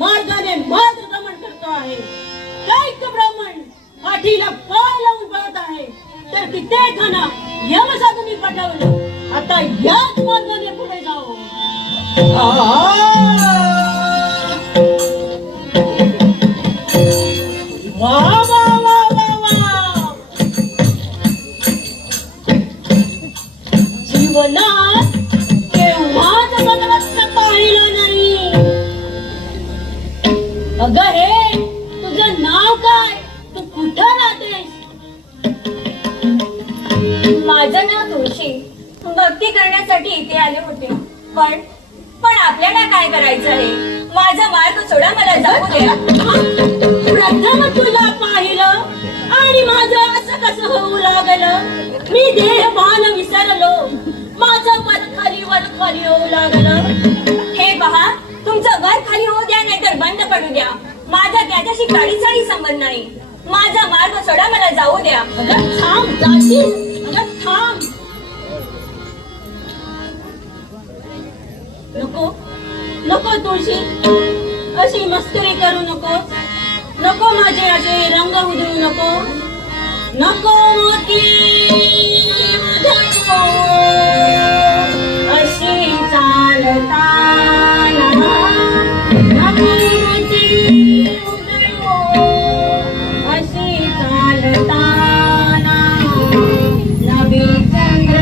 मार्गाने मार्ग गमन करतो आहे. कैक ब्राह्मण पाठीला पाय लावून पळत आहे, तर तिथे खाना यमसाधूंनी पाठवलं. आता याच मार्गाने पुढे जाऊ. वा वा वा वा वा. जीवनात केव्हाच भगवंत पाहिलं नाही. अगं हे तुझं नाव काय? तू कुठं राहतेस? माझं नाव तुळशी. भक्ती करण्यासाठी इथे आले होते. पण आपल्याला काय करायचं आहे? माझा मार्ग सोडा, मला जाऊ द्या. प्रथम तुला पाहिलं आणि माझं असं कसं होऊ लागलं? मी देहभान विसरलो, माझं वर खाली होऊ लागलं. हे पहा, तुमचं वर खाली होऊ द्या नाहीतर बंद पडू द्या, माझा त्याच्याशी काडीचाही संबंध नाही. माझा मार्ग सोडा, मला जाऊ द्या. अगं थांब, जाशील? अगं थांब. नको नको तुळशी, अशी मस्करी करू नको. नको माझे असे रंग उधळू नको. नको मोती उधळू, अशी चालताना. नको मोती उधळू, अशी चालताना. नवी चंद्र